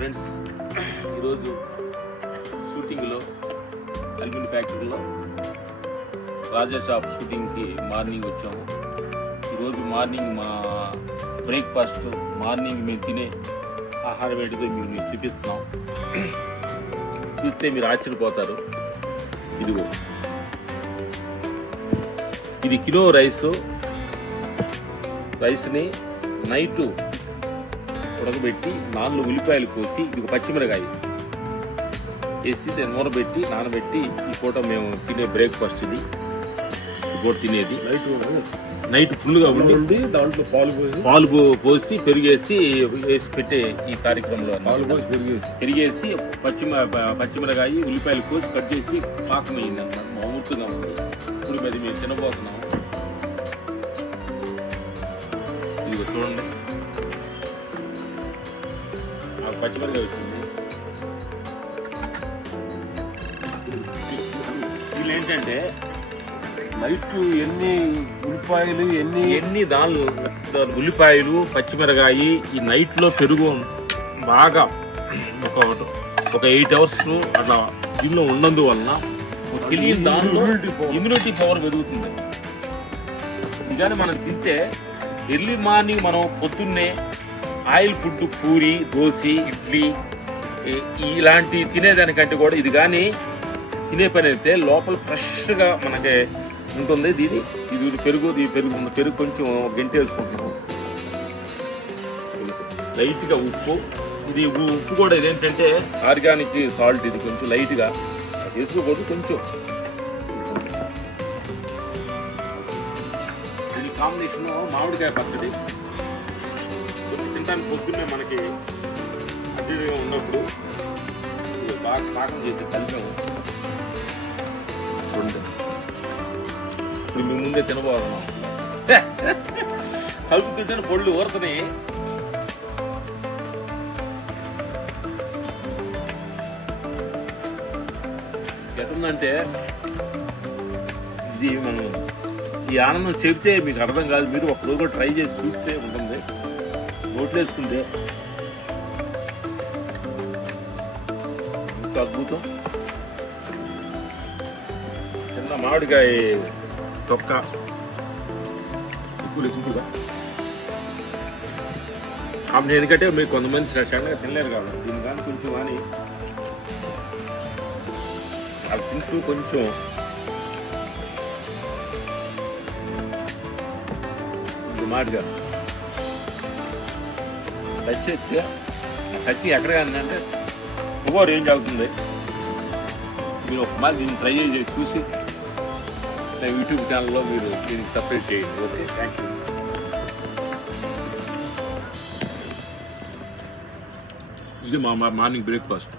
Friends, ఈరోజు షూటింగ్లో aluminium ఫ్యాక్టరీలో రాజా షాప్ షూటింగ్కి మార్నింగ్ వచ్చాము. ఈరోజు మార్నింగ్ మా బ్రేక్ఫాస్ట్, మార్నింగ్ మేము తినే ఆహారం ఏంటిదో మేము చూపిస్తున్నాం. చూస్తే మీరు ఆశ్చర్యపోతారు. ఇదిగో ఇది కిలో రైస్ని నైటు ఉడకబెట్టి 4 ఉల్లిపాయలు కోసి ఇది పచ్చిమిరకాయ వేసి నూనబెట్టి నానబెట్టి ఈ పూట మేము తినే బ్రేక్ఫాస్ట్. ఇది పూట తినేది నైట్ ఫుల్గా ఉండి దాంట్లో పాలు పోసి పెరిగేసి పెట్టే ఈ కార్యక్రమంలో పెరిగేసి పచ్చిమిరకాయ ఉల్లిపాయలు కోసి కట్ చేసి పాకం అయింది అన్నమాట. మామూలుగా ఉంది. ఇప్పుడు అది మేము తినబోతున్నాం. ఇది చూడండి, పచ్చిమిరకాయ వచ్చింది. వీళ్ళు ఏంటంటే నైట్ ఎన్ని దాళ్ళు ఉల్లిపాయలు పచ్చిమిరకాయ ఈ నైట్లో పెరుగు బాగా ఒక 8 hours అట్లా దీనిలో ఉన్నందువలన తెలియని దానిలో ఇమ్యూనిటీ పవర్ పెరుగుతుంది. ఇదని మనం తింటే ఎర్లీ మార్నింగ్ మనం పొద్దున్నే ఆయిల్ ఫుడ్ పూరి, దోశ, ఇడ్లీ ఇలాంటి తినేదానికంటే కూడా ఇది కానీ తినే పని అయితే లోపల ఫ్రెష్గా మనకి ఉంటుంది. ఇది పెరుగు కొంచెం గంట వేసుకుంటున్నాము. లైట్గా ఉప్పు, ఇది ఉప్పు కూడా ఇదేంటంటే ఆర్గానిక్ సాల్ట్. ఇది కొంచెం లైట్గా వేసుకోకూడదు. కొంచెం ఇది కాంబినేషన్ మామిడికాయ పచ్చడి. తింటానికి పొద్దున్నే మనకి అతిథిగా ఉన్నప్పుడు బాగా పాకం చేసే కలిపాము. చూడండి, ఇప్పుడు మీ ముందే తినబోతున్నాం. కలుపుతుంటే పళ్ళు ఊరుతున్నాయి. ఎట్లుందంటే ఇది మనం ఈ ఆనందం చెప్తే మీకు అర్థం కాదు. మీరు ఒక రోజు కూడా ట్రై చేసి చూస్తే ఉంటుంది. నోట్లు వేసుకుంటే ఇంత అద్భుతం. చిన్న మామిడికాయ తొక్క ఎక్కువగా కాబట్టి ఎందుకంటే మీకు కొంతమంది సడన్గా తినలేరు కాబట్టి దీని కానీ కొంచెం కానీ అది తింటూ కొంచెం మాటగా టచ్ ఎక్కడ కాదంటే ఎక్కువ రేంజ్ అవుతుంది. మీరు ఒక మాది దీన్ని ట్రై చేసి చూసి నా యూట్యూబ్ ఛానల్లో మీరు దీనికి సపరేట్ చేయండి. Okay, thank you. ఇది మా మార్నింగ్ బ్రేక్ఫాస్ట్.